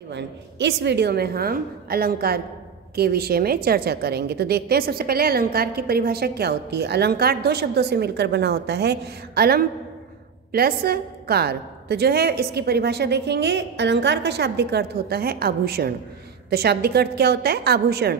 इस वीडियो में हम अलंकार के विषय में चर्चा करेंगे। तो देखते हैं सबसे पहले अलंकार की परिभाषा क्या होती है। अलंकार दो शब्दों से मिलकर बना होता है, अलम प्लस कार। तो जो है इसकी परिभाषा देखेंगे। अलंकार का शाब्दिक अर्थ होता है आभूषण। तो शाब्दिक अर्थ क्या होता है? आभूषण।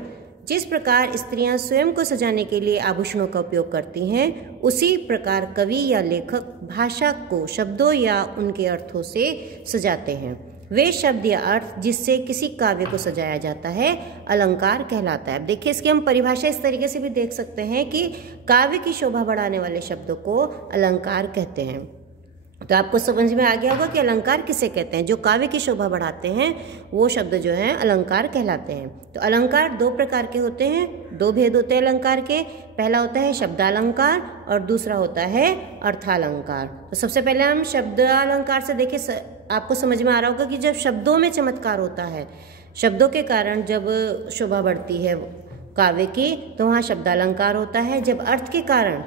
जिस प्रकार स्त्रियां स्वयं को सजाने के लिए आभूषणों का उपयोग करती हैं, उसी प्रकार कवि या लेखक भाषा को शब्दों या उनके अर्थों से सजाते हैं। वे शब्द या अर्थ जिससे किसी काव्य को सजाया जाता है अलंकार कहलाता है। अब देखिए इसकी हम परिभाषा इस तरीके से भी देख सकते हैं कि काव्य की शोभा बढ़ाने वाले शब्दों को अलंकार कहते हैं। तो आपको समझ में आ गया होगा कि अलंकार किसे कहते हैं। जो काव्य की शोभा बढ़ाते हैं वो शब्द जो हैं अलंकार कहलाते हैं। तो अलंकार दो प्रकार के होते हैं, दो भेद होते हैं अलंकार के। पहला होता है शब्दालंकार और दूसरा होता है अर्थालंकार। तो सबसे पहले हम शब्दालंकार से देखिए, आपको समझ में आ रहा होगा कि जब शब्दों में चमत्कार होता है, शब्दों के कारण जब शोभा बढ़ती है काव्य की, तो वहाँ शब्दालंकार होता है। जब अर्थ के कारण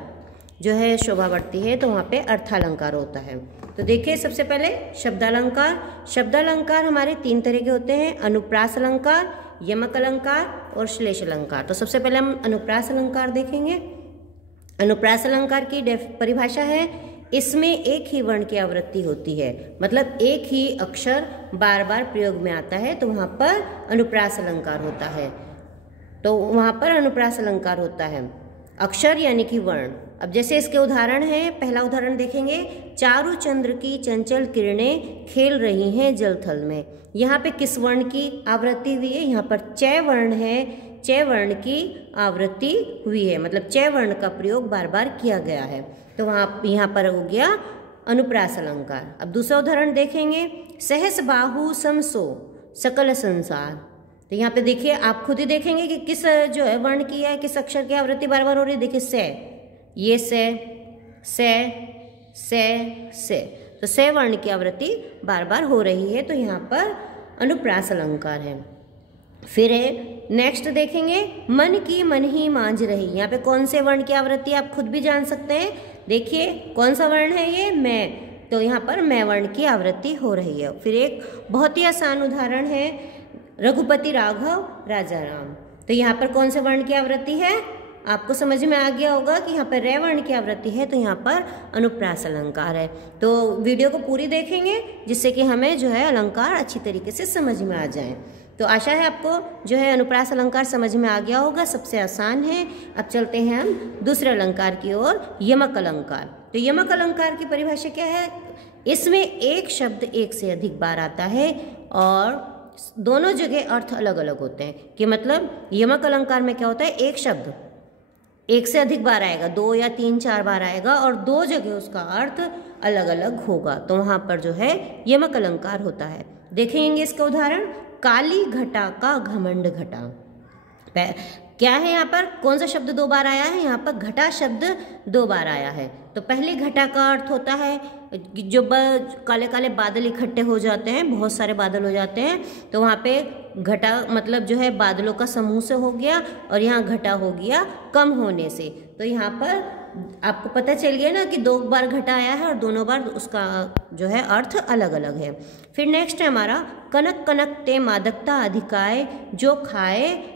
जो है शोभा बढ़ती है तो वहाँ पे अर्थालंकार होता है। तो देखिए सबसे पहले शब्दालंकार। शब्दालंकार हमारे तीन तरह के होते हैं, अनुप्रास अलंकार, यमक अलंकार और श्लेष अलंकार। तो सबसे पहले हम अनुप्रास अलंकार देखेंगे। अनुप्रास अलंकार की परिभाषा है, इसमें एक ही वर्ण की आवृत्ति होती है, मतलब एक ही अक्षर बार बार प्रयोग में आता है, तो वहाँ पर अनुप्रास अलंकार होता है। तो वहाँ पर अनुप्रास अलंकार होता है, अक्षर यानी कि वर्ण। अब जैसे इसके उदाहरण हैं, पहला उदाहरण देखेंगे, चारु चंद्र की चंचल किरणें खेल रही हैं जल थल में। यहाँ पे किस वर्ण की आवृत्ति हुई है? यहाँ पर च वर्ण है, च वर्ण की आवृत्ति हुई है, मतलब च वर्ण का प्रयोग बार बार किया गया है। तो वहाँ यहाँ पर हो गया अनुप्रास अलंकार। अब दूसरा उदाहरण देखेंगे, सहस बाहु समसो सकल संसार। तो यहाँ पे देखिए, आप खुद ही देखेंगे कि किस जो है वर्ण की है, किस अक्षर की आवृत्ति बार बार हो रही है। देखिए से, ये से। तो से वर्ण की आवृत्ति बार बार हो रही है, तो यहाँ पर अनुप्रास अलंकार है। फिर है नेक्स्ट देखेंगे, मन की मन ही मांझ रही। यहाँ पे कौन से वर्ण की आवृत्ति आप खुद भी जान सकते हैं। देखिए कौन सा वर्ण है ये? मैं। तो यहाँ पर मैं वर्ण की आवृत्ति हो रही है। फिर एक बहुत ही आसान उदाहरण है, रघुपति राघव राजा राम। तो यहाँ पर कौन से वर्ण की आवृत्ति है? आपको समझ में आ गया होगा कि यहाँ पर रे वर्ण की आवृत्ति है, तो यहाँ पर अनुप्रास अलंकार है। तो वीडियो को पूरी देखेंगे जिससे कि हमें जो है अलंकार अच्छी तरीके से समझ में आ जाए। तो आशा है आपको जो है अनुप्रास अलंकार समझ में आ गया होगा, सबसे आसान है। अब चलते हैं हम दूसरे अलंकार की ओर, यमक अलंकार। तो यमक अलंकार की परिभाषा क्या है? इसमें एक शब्द एक से अधिक बार आता है और दोनों जगह अर्थ अलग अलग होते हैं। कि मतलब यमक अलंकार में क्या होता है, एक शब्द एक से अधिक बार आएगा, दो या तीन चार बार आएगा और दो जगह उसका अर्थ अलग अलग होगा, तो वहाँ पर जो है यमक अलंकार होता है। देखेंगे इसका उदाहरण, काली घटा का घमंड घटा। क्या है यहाँ पर? कौन सा शब्द दो बार आया है? यहाँ पर घटा शब्द दो बार आया है। तो पहले घटा का अर्थ होता है जो काले काले बादल इकट्ठे हो जाते हैं, बहुत सारे बादल हो जाते हैं, तो वहाँ पे घटा मतलब जो है बादलों का समूह से हो गया, और यहाँ घटा हो गया कम होने से। तो यहाँ पर आपको पता चल गया ना कि दो बार घटा आया है और दोनों बार उसका जो है अर्थ अलग अलग है। फिर नेक्स्ट है हमारा, कनक कनक ते मादकता अधिकाय, जो खाए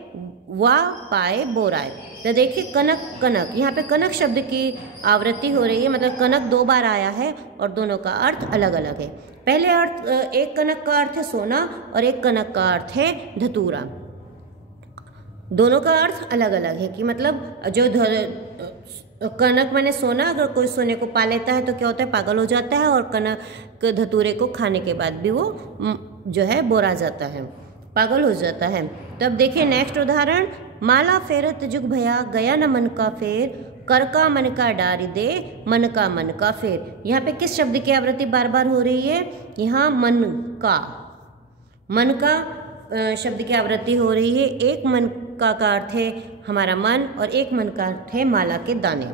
वा पाए बोराए। तो देखिए कनक कनक, यहाँ पे कनक शब्द की आवृत्ति हो रही है, मतलब कनक दो बार आया है और दोनों का अर्थ अलग अलग है। पहले अर्थ, एक कनक का अर्थ है सोना और एक कनक का अर्थ है धतूरा। दोनों का अर्थ अलग अलग है कि मतलब जो कनक माने सोना, अगर कोई सोने को पा लेता है तो क्या होता है, पागल हो जाता है, और कनक धतूरे को खाने के बाद भी वो जो है बोरा जाता है, पागल हो जाता है। तो अब देखिए नेक्स्ट उदाहरण, माला फेरत जुग भया गया न मन का फेर, कर का मन का डारी दे मन का फेर। यहाँ पे किस शब्द की आवृत्ति बार बार हो रही है? यहाँ मन का शब्द की आवृत्ति हो रही है। एक मन का अर्थ है हमारा मन और एक मन का अर्थ है माला के दाने।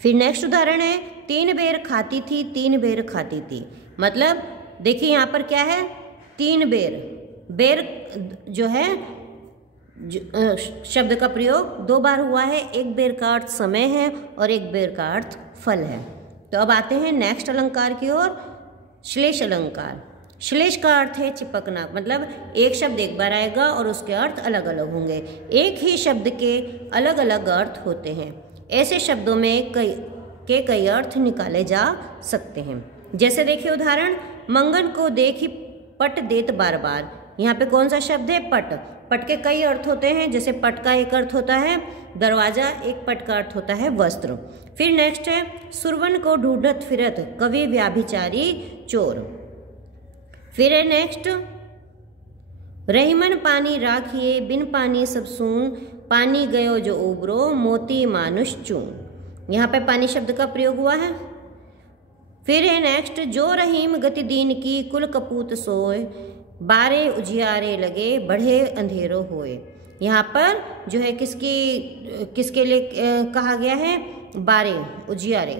फिर नेक्स्ट उदाहरण है, तीन बेर खाती थी तीन बेर खाती थी। मतलब देखिए यहाँ पर क्या है, तीन बेर जो है शब्द का प्रयोग दो बार हुआ है। एक बेर का अर्थ समय है और एक बेर का अर्थ फल है। तो अब आते हैं नेक्स्ट अलंकार की ओर, श्लेष अलंकार। श्लेष का अर्थ है चिपकना, मतलब एक शब्द एक बार आएगा और उसके अर्थ अलग अलग होंगे। एक ही शब्द के अलग अलग अर्थ होते हैं। ऐसे शब्दों में कई अर्थ निकाले जा सकते हैं। जैसे देखिए उदाहरण, मंगन को देखी पट देत बार बार। यहाँ पे कौन सा शब्द है? पट। पट के कई अर्थ होते हैं। जैसे पट का एक अर्थ होता है दरवाजा, एक पट का अर्थ होता है वस्त्र। फिर नेक्स्ट है, सुरवन को ढूंढत फिरत कवि व्याभिचारी चोर। फिर है नेक्स्ट, रहीमन पानी राखिए बिन पानी सब सून, पानी गयो जो उबरो मोती मानुष चून। यहाँ पे पानी शब्द का प्रयोग हुआ है। फिर है नेक्स्ट, जो रहीम गति दीन की कुल कपूत सोए, बारे उजियारे लगे बढ़े अंधेरो होए। यहाँ पर जो है किसके लिए कहा गया है? बारे उजियारे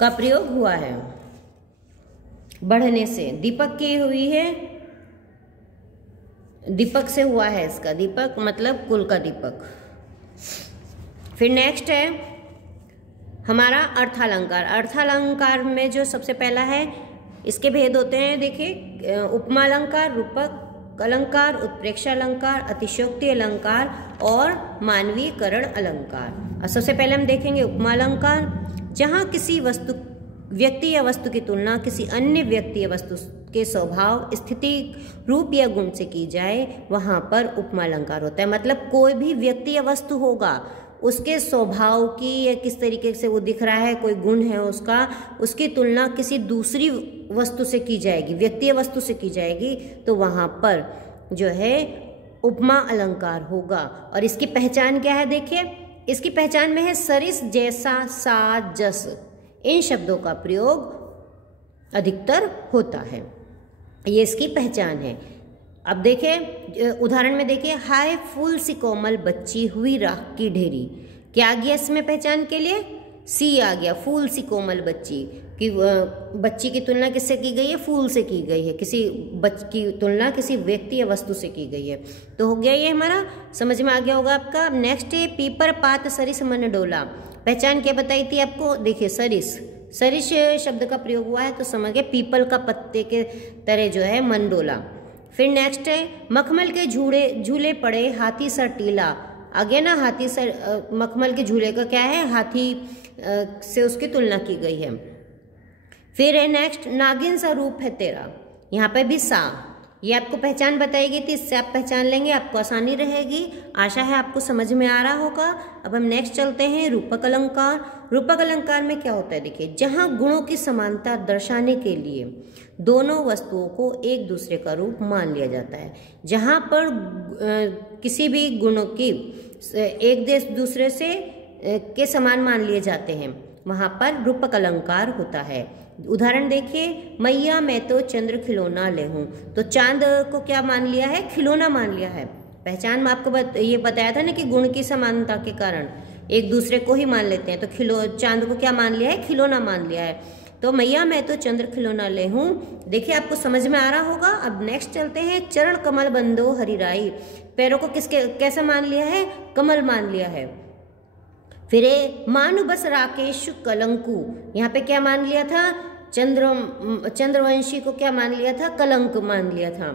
का प्रयोग हुआ है। बढ़ने से दीपक की हुई है, दीपक से हुआ है इसका, दीपक मतलब कुल का दीपक। फिर नेक्स्ट है हमारा अर्थालंकार। अर्थालंकार में जो सबसे पहला है, इसके भेद होते हैं देखिए, उपमा अलंकार, रूपक अलंकार, उत्प्रेक्षा अलंकार, अतिशयोक्ति अलंकार और मानवीकरण अलंकार। और सबसे पहले हम देखेंगे उपमा अलंकार। जहाँ किसी व्यक्ति या वस्तु की तुलना किसी अन्य व्यक्ति या वस्तु के स्वभाव, स्थिति, रूप या गुण से की जाए, वहाँ पर उपमा अलंकार होता है। मतलब कोई भी व्यक्ति या वस्तु होगा, उसके स्वभाव की या किस तरीके से वो दिख रहा है, कोई गुण है उसका, उसकी तुलना किसी दूसरी वस्तु से की जाएगी, व्यक्ति या वस्तु से की जाएगी, तो वहाँ पर जो है उपमा अलंकार होगा। और इसकी पहचान क्या है? देखिए इसकी पहचान में है सरिस, जैसा, सा, जस, इन शब्दों का प्रयोग अधिकतर होता है। ये इसकी पहचान है। अब देखिए उदाहरण में देखिए, हाय फूल सी कोमल बच्ची हुई राख की ढेरी। क्या आ गया इसमें पहचान के लिए? सी आ गया, फूल सी कोमल बच्ची की बच्ची की तुलना किससे की गई है? फूल से की गई है। किसी बच्ची की तुलना किसी व्यक्ति या वस्तु से की गई है। तो हो गया ये हमारा, समझ में आ गया होगा आपका। नेक्स्ट है पीपर पात सरिस मन डोला। पहचान क्या बताई थी आपको? देखिए सरिस, सरिस शब्द का प्रयोग हुआ है तो समझ गए पीपल का पत्ते के तरह जो है मन डोला। फिर नेक्स्ट है मखमल के झूले पड़े हाथी सर टीला। आगे ना हाथी सर, मखमल के झूले का क्या है? हाथी से उसकी तुलना की गई है। फिर है नेक्स्ट, नागिन सा रूप है तेरा। यहाँ पे भी सा, ये आपको पहचान बताई गई थी, इससे आप पहचान लेंगे, आपको आसानी रहेगी। आशा है आपको समझ में आ रहा होगा। अब हम नेक्स्ट चलते हैं रूपक अलंकार। रूपक अलंकार में क्या होता है? देखिए, जहाँ गुणों की समानता दर्शाने के लिए दोनों वस्तुओं को एक दूसरे का रूप मान लिया जाता है। जहाँ पर किसी भी गुणों की एक दूसरे से के समान मान लिए जाते हैं, वहाँ पर रूपक अलंकार होता है। उदाहरण देखिए, मैया मैं तो चंद्र खिलौना ले हूँ। तो चांद को क्या मान लिया है? खिलौना मान लिया है। पहचान में आपको ये बताया था ना कि गुण की समानता के कारण एक दूसरे को ही मान लेते हैं। तो चांद को क्या मान लिया है? खिलौना मान लिया है। तो मैया मैं तो चंद्र खिलौना ले हूँ। देखिए आपको समझ में आ रहा होगा। अब नेक्स्ट चलते हैं, चरण कमल बंदो हरिराई। पैरों को कैसा मान लिया है? कमल मान लिया है। फिर मानु बस राकेश कलंकु। यहाँ पे क्या मान लिया था? चंद्रवंशी को क्या मान लिया था? कलंक मान लिया था।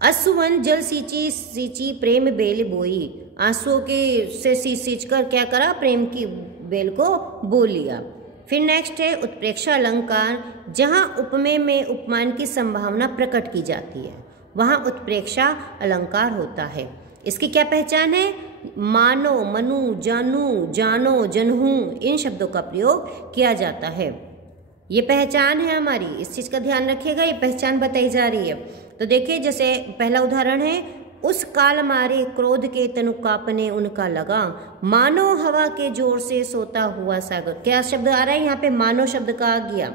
असुवन जल सींची प्रेम बेल बोई। आंसुओं के से सींच कर क्या करा? प्रेम की बेल को बो लिया। फिर नेक्स्ट है उत्प्रेक्षा अलंकार। जहाँ उपमेय में उपमान की संभावना प्रकट की जाती है, वहाँ उत्प्रेक्षा अलंकार होता है। इसकी क्या पहचान है? मानो, मनु, जानू, जानो, जनहू, इन शब्दों का प्रयोग किया जाता है। ये पहचान है हमारी, इस चीज का ध्यान रखिएगा, ये पहचान बताई जा रही है। तो देखिए जैसे पहला उदाहरण है, उस काल मारे क्रोध के तनु कांपने उनका लगा, मानो हवा के जोर से सोता हुआ सागर। क्या शब्द आ रहा है यहाँ पे? मानो शब्द का आ गया,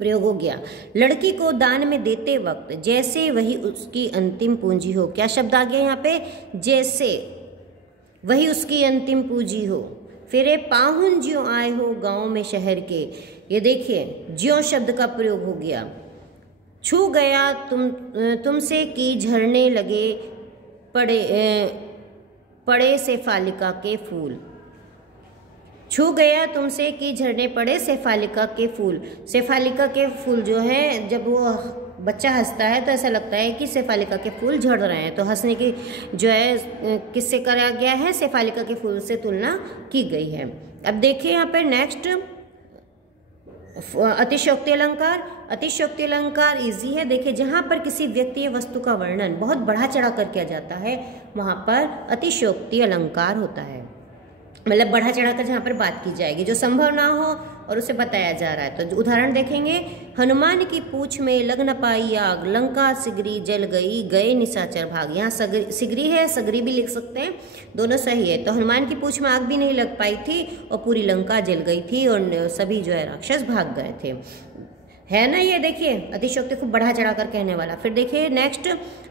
प्रयोग हो गया। लड़की को दान में देते वक्त जैसे वही उसकी अंतिम पूंजी हो। क्या शब्द आ गया यहाँ पे? जैसे वही उसकी अंतिम पूंजी हो। फिर पाहुन ज्यों आए हो गांव में शहर के। ये देखिए ज्यों शब्द का प्रयोग हो गया। छू गया तुमसे की झरने लगे पड़े से फालिका के फूल। छू गया तुमसे कि झरने पड़े शेफालिका के फूल। शेफालिका के फूल जो है, जब वो बच्चा हंसता है तो ऐसा लगता है कि शेफालिका के फूल झड़ रहे हैं, तो हंसने की जो है किससे करा गया है, शेफालिका के फूल से तुलना की गई है। अब देखिए यहाँ पर नेक्स्ट अतिशयोक्ति अलंकार। अतिशयोक्ति अलंकार इजी है। देखिए जहाँ पर किसी व्यक्ति या वस्तु का वर्णन बहुत बढ़ा चढ़ा कर किया जाता है वहाँ पर अतिशयोक्ति अलंकार होता है, मतलब बढ़ा चढ़ा कर जहाँ पर बात की जाएगी जो संभव ना हो और उसे बताया जा रहा है। तो उदाहरण देखेंगे, हनुमान की पूछ में लग न पाई आग, लंका सिगरी जल गई, गए निशाचर भाग। यहाँ सिगरी है, सगरी भी लिख सकते हैं, दोनों सही है। तो हनुमान की पूछ में आग भी नहीं लग पाई थी और पूरी लंका जल गई थी और सभी जो है राक्षस भाग गए थे, है ना। ये देखिए अतिशयोक्ति खूब बढ़ा चढ़ा कर कहने वाला। फिर देखिए नेक्स्ट,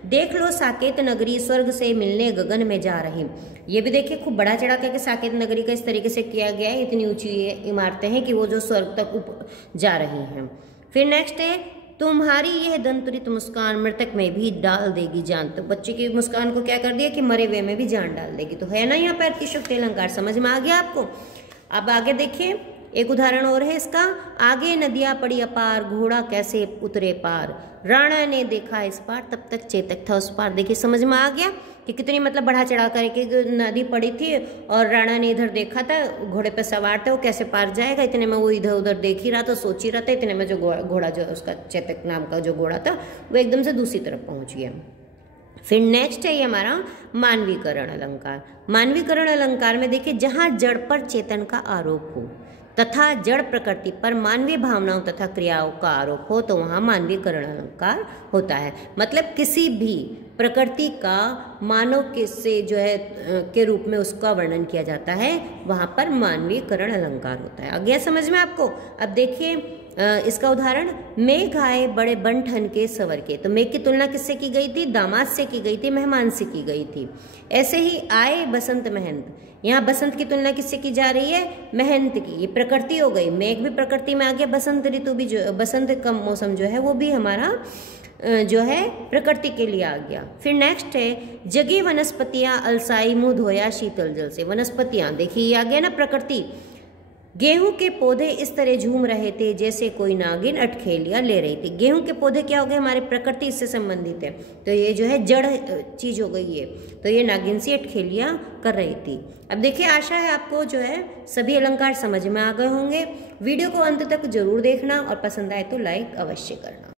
देख लो साकेत नगरी स्वर्ग से मिलने गगन में जा रही। ये भी देखिए खूब बढ़ा चढ़ा करके साकेत नगरी का इस तरीके से किया गया है, इतनी ऊंची इमारतें हैं कि वो जो स्वर्ग तक जा रही हैं। फिर नेक्स्ट है, तुम्हारी यह दंतुरित मुस्कान मृतक में भी डाल देगी जान। तो बच्चे की मुस्कान को क्या कर दिया कि मरे हुए में भी जान डाल देगी। तो है ना यहाँ पर अतिशयोक्ति अलंकार, समझ में आ गया आपको। अब आगे देखिए एक उदाहरण और है इसका, आगे नदियां पड़ी अपार, घोड़ा कैसे उतरे पार, राणा ने देखा इस पार, तब तक चेतक था उस पार। देखिए समझ में आ गया कि कितनी मतलब बढ़ा चढ़ा करके नदी पड़ी थी और राणा ने इधर देखा था, घोड़े पे सवार था, वो कैसे पार जाएगा, इतने में वो इधर उधर देख ही रहा था, सोच ही रहा था, इतने में जो घोड़ा जो उसका चेतक नाम का जो घोड़ा था वो एकदम से दूसरी तरफ पहुंच गया। फिर नेक्स्ट है ये हमारा मानवीकरण अलंकार। मानवीकरण अलंकार में देखिए, जहां जड़ पर चेतन का आरोप हो तथा जड़ प्रकृति पर मानवीय भावनाओं तथा क्रियाओं का आरोप हो तो वहाँ मानवीकरण अलंकार होता है। मतलब किसी भी प्रकृति का मानव के से जो है के रूप में उसका वर्णन किया जाता है, वहाँ पर मानवीकरण अलंकार होता है। आ गया समझ में आपको। अब देखिए इसका उदाहरण, मेघ आए बड़े बनठन के सवर के। तो मेघ की तुलना किससे की गई थी, दामाद से की गई थी, मेहमान से की गई थी। ऐसे ही आए बसंत महंत, यहाँ बसंत की तुलना किससे की जा रही है, महंत की। ये प्रकृति हो गई, मेघ भी प्रकृति में आ गया, बसंत ऋतु भी जो बसंत का मौसम जो है वो भी हमारा जो है प्रकृति के लिए आ गया। फिर नेक्स्ट है, जगी वनस्पतियां अलसाई मुंह धोया शीतल जल से। वनस्पतियां देखिए ये आ गया ना प्रकृति। गेहूं के पौधे इस तरह झूम रहे थे जैसे कोई नागिन अटखेलियां ले रही थी। गेहूं के पौधे क्या हो गए, हमारे प्रकृति इससे संबंधित है, तो ये जो है जड़ चीज हो गई है, तो ये नागिन सी अटखेलियां कर रही थी। अब देखिए आशा है आपको जो है सभी अलंकार समझ में आ गए होंगे। वीडियो को अंत तक जरूर देखना और पसंद आए तो लाइक अवश्य करना।